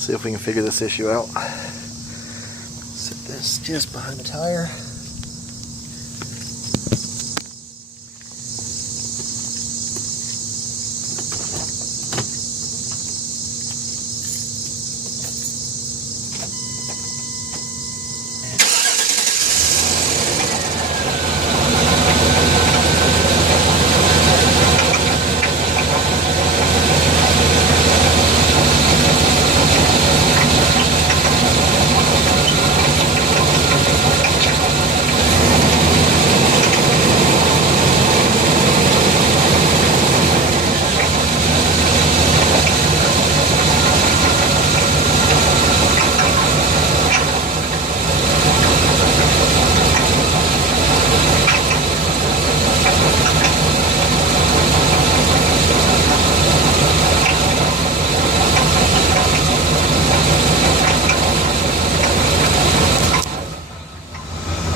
See if we can figure this issue out. Set this just behind the tire.